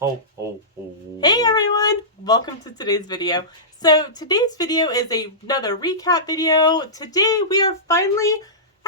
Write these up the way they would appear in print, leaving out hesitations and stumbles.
Ho, ho, ho. Hey everyone! Welcome to today's video. So today's video is another recap video. Today we are finally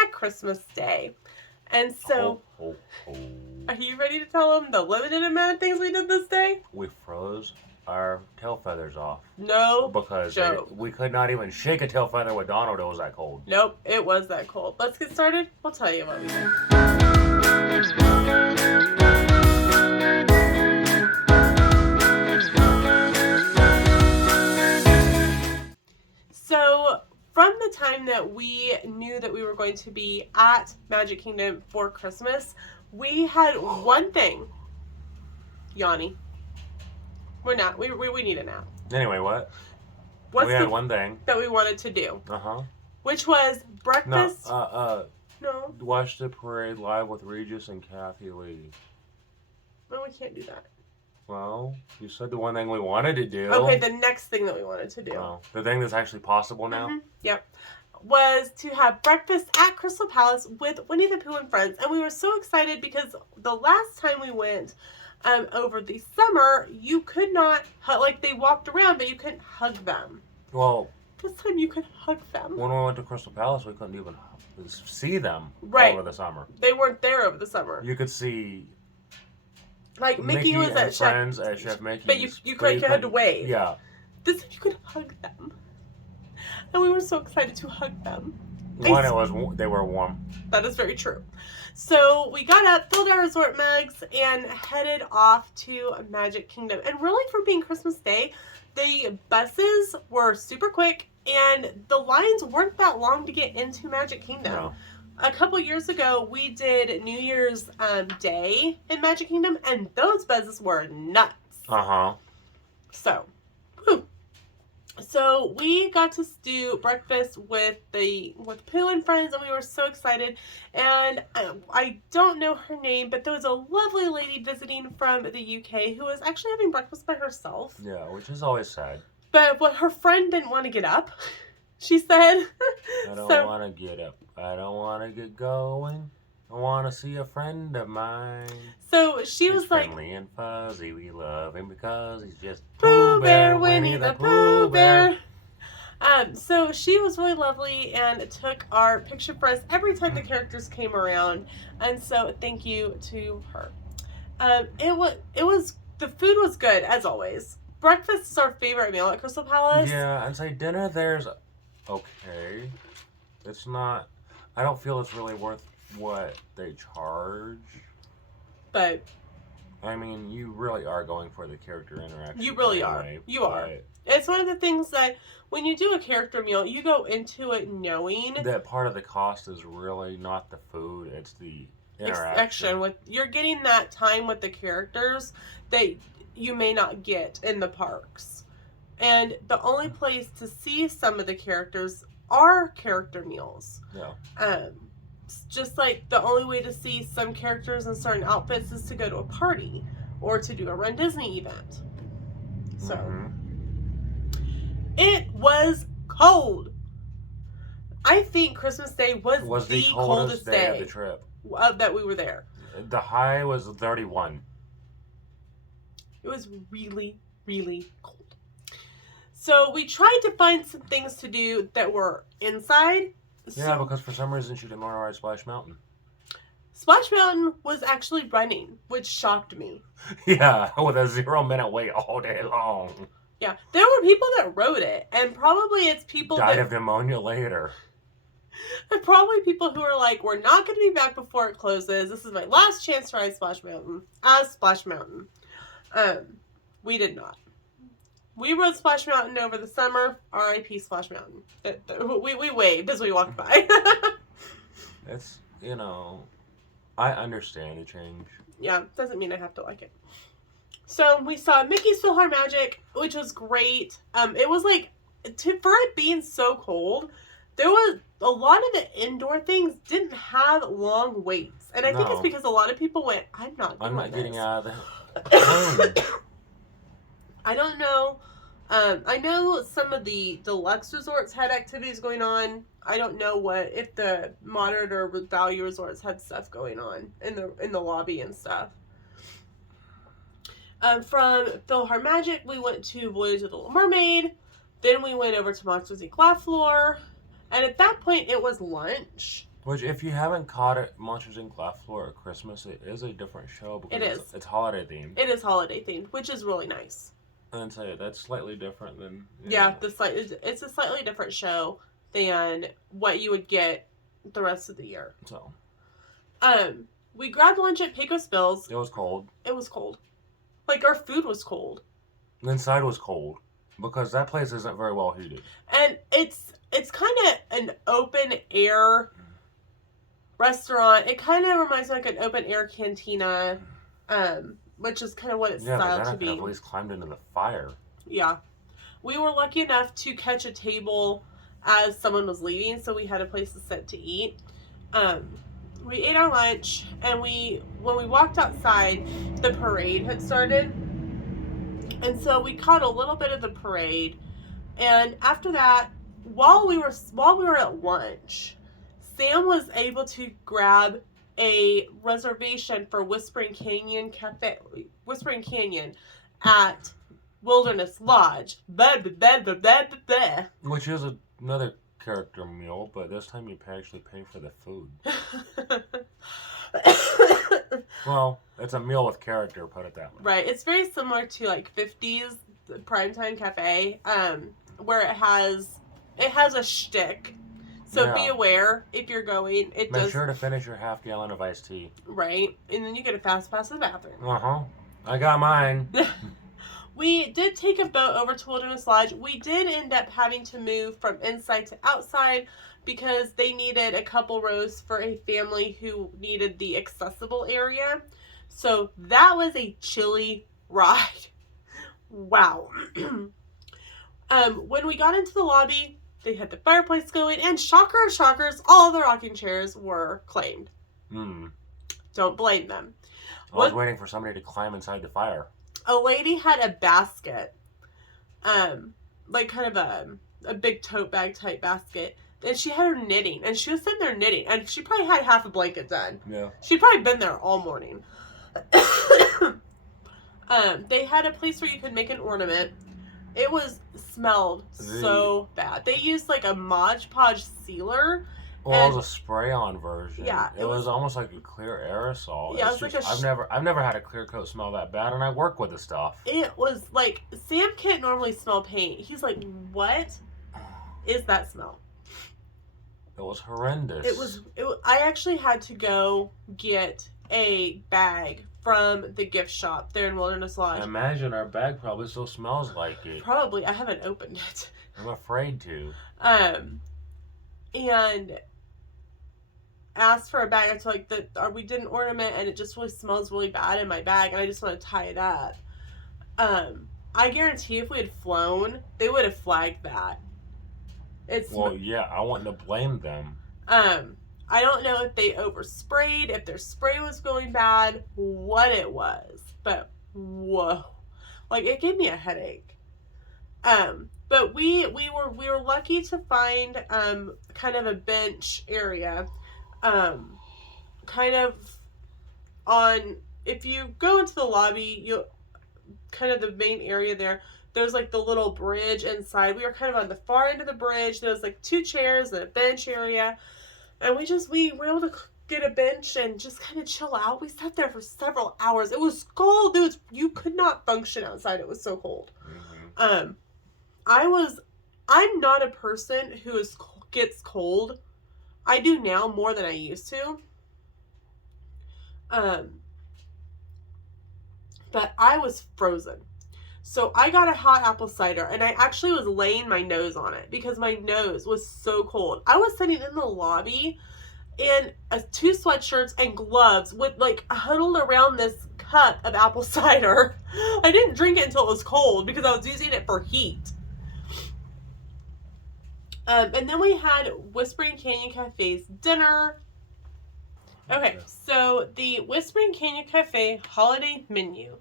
at Christmas Day. And so, Ho, ho, ho. are you ready to tell them the limited amount of things we did this day? We froze our tail feathers off. No Because joke. we could not even shake a tail feather with Donald. It was that cold. Nope, it was that cold. Let's get started. We'll tell you what we did. So, from the time that we knew that we were going to be at Magic Kingdom for Christmas, we had one thing. Yanni. We're not. We need a nap. Anyway, what? What's we had one thing. that we wanted to do? Uh-huh. Which was breakfast. No, No, watch the parade live with Regis and Kathy Lee. no, we can't do that. Well, you said the one thing we wanted to do. Okay, the next thing that we wanted to do. Oh, the thing that's actually possible now? Mhm, yep. Was to have breakfast at Crystal Palace with Winnie the Pooh and friends. And we were so excited because the last time we went over the summer, you could not, like they walked around, but you couldn't hug them. Well, This time you could hug them. when we went to Crystal Palace, we couldn't even see them Right. over the summer. They weren't there over the summer. You could see Like Mickey was and at friends at Chef Mickey's. but you had to wait. Yeah. This time you could hug them. And we were so excited to hug them. They were warm. That is very true. So we got up, filled our resort mugs, and headed off to Magic Kingdom. And really, for being Christmas Day, the buses were super quick, and the lines weren't that long to get into Magic Kingdom. No. A couple years ago, we did New Year's Day in Magic Kingdom, and those buses were nuts. Uh-huh. So, whew. So we got to do breakfast with Pooh and friends, and we were so excited. And I don't know her name, but there was a lovely lady visiting from the UK who was actually having breakfast by herself. Yeah, which is always sad. But her friend didn't want to get up. She said. I don't want to get up. I don't want to get going. I want to see a friend of mine. So she He's was like, friendly and fuzzy. We love him because he's just Pooh Bear, Winnie the Pooh Bear. So she was really lovely and took our picture for us every time the characters came around, and so thank you to her. The food was good as always. Breakfast is our favorite meal at Crystal Palace. Yeah, I'd say dinner there's okay. It's not. I don't feel it's really worth what they charge. But I mean, you really are going for the character interaction. you really anyway, are. You are. It's one of the things that when you do a character meal, you go into it knowing That part of the cost is really not the food; it's the interaction. action. You're getting that time with the characters that you may not get in the parks. And the only place to see some of the characters are character meals. Yeah. Just like the only way to see some characters in certain outfits is to go to a party or to do a Run Disney event. So It was cold. I think Christmas Day was the coldest day of the trip. That we were there. The high was 31. It was really, really cold. So we tried to find some things to do that were inside. Yeah, because for some reason she didn't want to ride Splash Mountain. Splash Mountain was actually running, which shocked me. Yeah, with a 0-minute wait all day long. Yeah, there were people that rode it, and probably it's people Died of pneumonia later. And probably people who are like, we're not going to be back before it closes. This is my last chance to ride Splash Mountain as Splash Mountain. We did not. We rode Splash Mountain over the summer. R.I.P. Splash Mountain. We waved as we walked by. It's, I understand the change. Yeah, doesn't mean I have to like it. So we saw Mickey's PhilharMagic, which was great. It was like, for it being so cold, there was a lot of the indoor things didn't have long waits. And I think it's because a lot of people went, I'm not getting out of the I don't know. I know some of the deluxe resorts had activities going on. I don't know if the moderate or value resorts had stuff going on in the lobby and stuff. From PhilharMagic, we went to Voyage of the Little Mermaid. Then we went over to Monsters Inc. Laugh Floor. And at that point, it was lunch. Which, if you haven't caught it, Monsters Inc. Laugh Floor at Christmas, it is a different show because It is. It's holiday themed. It is holiday themed, which is really nice. And so that's slightly different than... Yeah, it's a slightly different show than what you would get the rest of the year. So. We grabbed lunch at Pecos Bills. It was cold. It was cold. Like, our food was cold. The inside was cold because that place isn't very well heated. And it's kind of an open air restaurant. It kind of reminds me like an open air cantina, which is kind of what it's styled to be. At least climbed into the fire. Yeah. We were lucky enough to catch a table as someone was leaving, so we had a place to sit to eat. We ate our lunch, and when we walked outside, the parade had started. And so we caught a little bit of the parade. And after that, while we were at lunch, Sam was able to grab a reservation for Whispering Canyon at Wilderness Lodge. Blah, blah, blah, blah, blah, blah. Which is another character meal, but this time you actually pay for the food. Well, it's a meal with character, put it that way. Right. It's very similar to like 50s Primetime Cafe, where it has a shtick. So be aware if you're going. Make sure to finish your half-gallon of iced tea. Right. And then you get a fast pass to the bathroom. Uh-huh. I got mine. We did take a boat over to Wilderness Lodge. We did end up having to move from inside to outside because they needed a couple rows for a family who needed the accessible area. So that was a chilly ride. Wow. When we got into the lobby, they had the fireplace going, and shockers, all the rocking chairs were claimed. Don't blame them. I was waiting for somebody to climb inside the fire. A lady had a basket, like kind of a big tote bag type basket, and she had her knitting, and she was sitting there knitting, and she probably had half a blanket done. Yeah. She'd probably been there all morning. They had a place where you could make an ornament. It smelled so bad. They used like a Mod Podge sealer. Well, it was a spray-on version. Yeah, it was almost like a clear aerosol. Yeah, it was just, like I've never had a clear coat smell that bad, and I work with the stuff. It was like, Sam can't normally smell paint. He's like, what is that smell? It was horrendous. I actually had to go get a bag from the gift shop there in Wilderness Lodge. I imagine our bag probably still smells like it. Probably. I haven't opened it. I'm afraid to. And asked for a bag. I told we did an ornament and it just really smells really bad in my bag and I just want to tie it up. I guarantee if we had flown, they would have flagged that. Well, yeah, I want to blame them. I don't know if they oversprayed, if their spray was going bad, what it was, but whoa, like it gave me a headache. But we were lucky to find kind of a bench area, kind of on, if you go into the lobby, you'll kind of the main area there. There's like the little bridge inside. We were kind of on the far end of the bridge. There was like 2 chairs and a bench area. And we were able to get a bench and just kind of chill out. We sat there for several hours. It was cold. You could not function outside. It was so cold. Mm-hmm. I'm not a person who gets cold. I do now more than I used to. But I was frozen. So I got a hot apple cider and I actually was laying my nose on it because my nose was so cold. I was sitting in the lobby in 2 sweatshirts and gloves with like huddled around this cup of apple cider. I didn't drink it until it was cold because I was using it for heat. And then we had Whispering Canyon Cafe's dinner. Okay, so the Whispering Canyon Cafe holiday menu.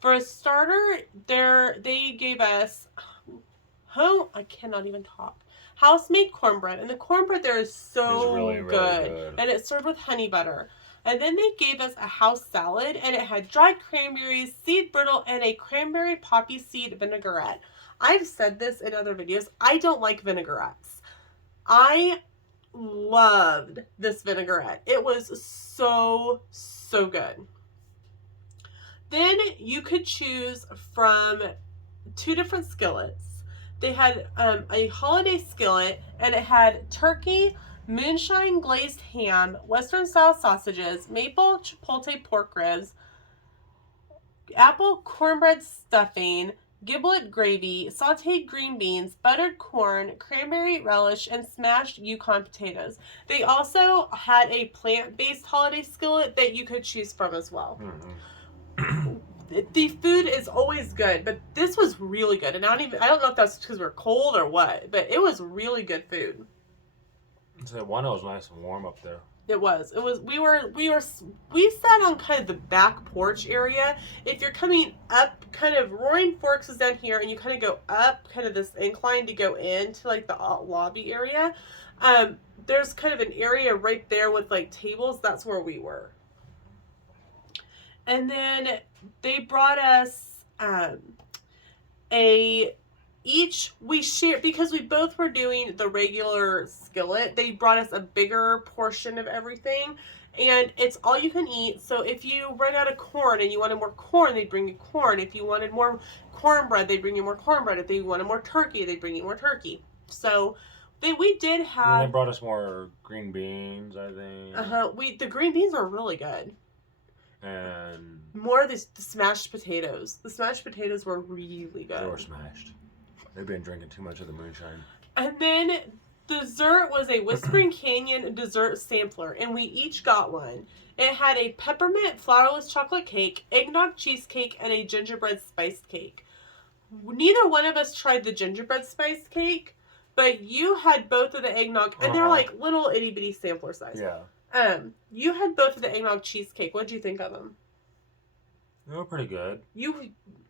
For a starter, they gave us, I cannot even talk, house-made cornbread. And the cornbread there is so really, really good. And it's served with honey butter. And then they gave us a house salad, and it had dried cranberries, seed brittle, and a cranberry poppy seed vinaigrette. I've said this in other videos. I don't like vinaigrettes. I loved this vinaigrette. It was so, so good. Then you could choose from 2 different skillets. They had a holiday skillet, and it had turkey, moonshine glazed ham, western style sausages, maple chipotle pork ribs, apple cornbread stuffing, giblet gravy, sauteed green beans, buttered corn, cranberry relish, and smashed Yukon potatoes. They also had a plant-based holiday skillet that you could choose from as well. The food is always good, but this was really good. And I don't know if that's because we're cold or what, but it was really good food. So one, it was nice and warm up there. It was. We sat on kind of the back porch area. If you're coming up, kind of Roaring Forks is down here, and you kind of go up kind of this incline to go into like the lobby area. There's kind of an area right there with like tables. That's where we were. And then they brought us we shared, because we both were doing the regular skillet, they brought us a bigger portion of everything, and it's all you can eat. So if you run out of corn and you wanted more corn, they'd bring you corn. If you wanted more cornbread, they'd bring you more cornbread. If you wanted more turkey, they'd bring you more turkey. So we did have... And they brought us more green beans, I think. The green beans were really good. And more of the smashed potatoes. The smashed potatoes were really good. They were smashed. They've been drinking too much of the moonshine. And then dessert was a Whispering Canyon dessert sampler, and we each got one. It had a peppermint flourless chocolate cake, eggnog cheesecake, and a gingerbread spiced cake. Neither one of us tried the gingerbread spiced cake, but you had both of the eggnog, and they're like little itty bitty sampler size. Yeah. You had both of the eggnog cheesecake. What did you think of them? They were pretty good.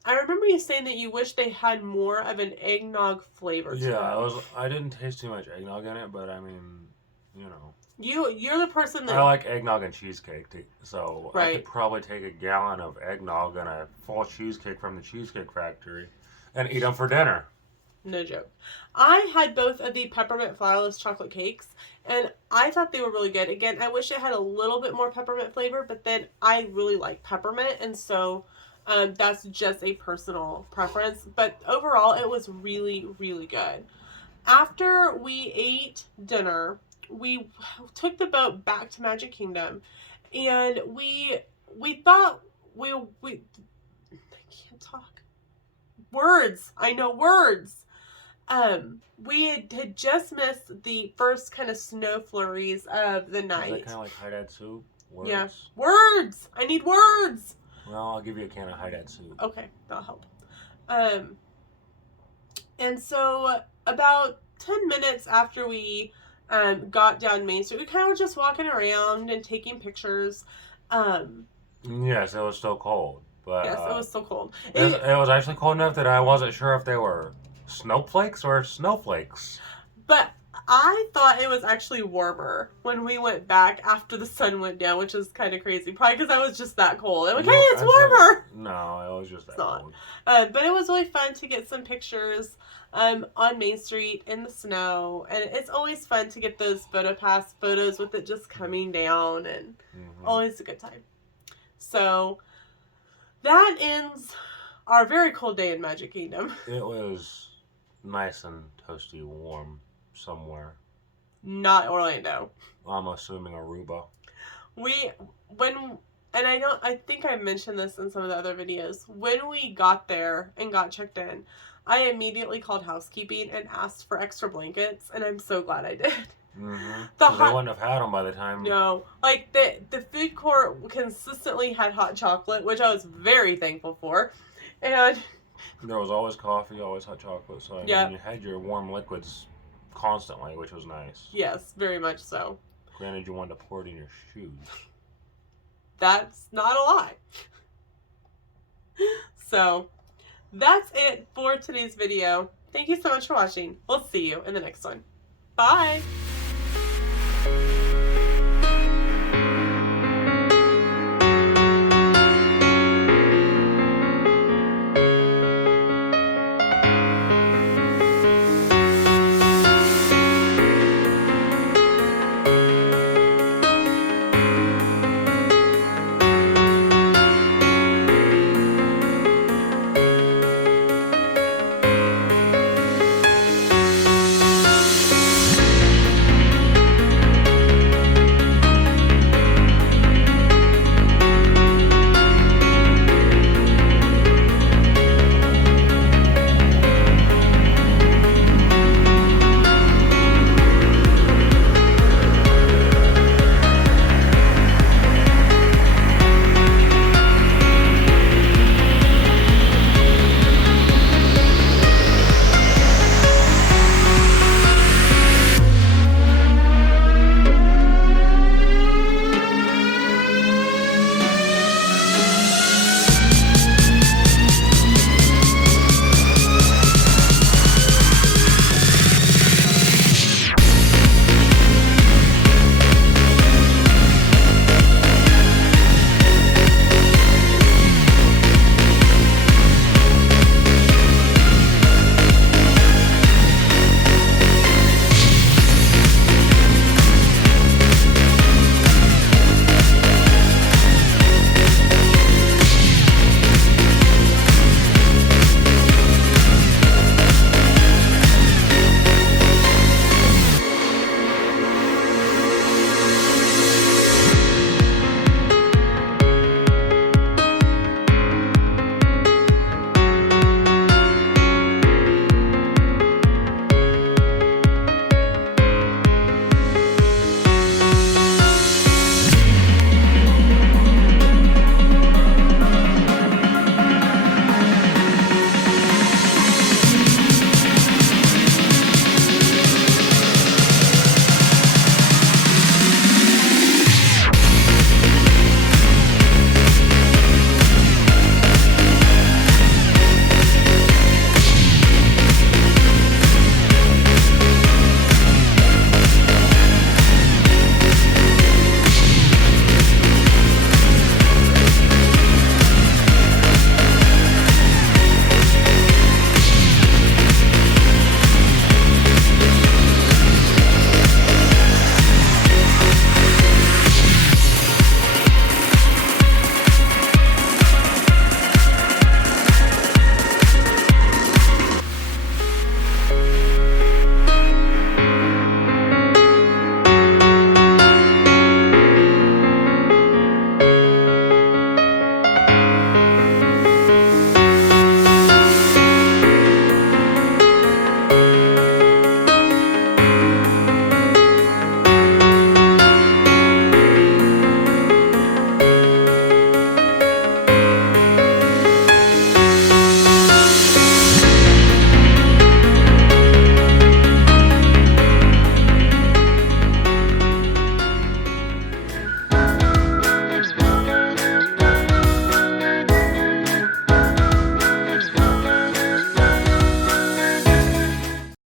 I remember you saying that you wish they had more of an eggnog flavor to them. I didn't taste too much eggnog in it, but I mean, you know. You're the person that... I like eggnog and cheesecake, so right. I could probably take a gallon of eggnog and a full cheesecake from the Cheesecake Factory and eat them for dinner. No joke. I had both of the peppermint flourless chocolate cakes, and I thought they were really good. Again, I wish it had a little bit more peppermint flavor, but then I really like peppermint, and so that's just a personal preference. But overall, it was really, really good. After we ate dinner, we took the boat back to Magic Kingdom, and we thought we I can't talk. Words. I know words. We had just missed the first kind of snow flurries of the night. Is that kind of like High Dad soup? Words? Yeah. Words! I need words! Well, I'll give you a can of High Dad soup. Okay, that'll help. And so about 10 minutes after we got down Main Street, we kind of were just walking around and taking pictures. Yes, it was still cold. But, yes, it was so cold. It was actually cold enough that I wasn't sure if they were snowflakes or snowflakes. But I thought it was actually warmer when we went back after the sun went down, which is kind of crazy. Probably because I was just that cold. I'm like, hey, it's warmer! No, it was just that cold. But it was really fun to get some pictures on Main Street in the snow. And it's always fun to get those PhotoPass photos with it just coming down. And always a good time. So that ends our very cold day in Magic Kingdom. It was nice and toasty, warm somewhere. Not Orlando. I'm assuming Aruba. I think I mentioned this in some of the other videos. When we got there and got checked in, I immediately called housekeeping and asked for extra blankets, and I'm so glad I did. Mm-hmm. They wouldn't have had them by the time. No, like the food court consistently had hot chocolate, which I was very thankful for, and there was always coffee, always hot chocolate. So I mean, you had your warm liquids constantly, which was nice. Yes, very much so. Granted, you wanted to pour it in your shoes. That's not a lie. So, that's it for today's video. Thank you so much for watching. We'll see you in the next one. Bye!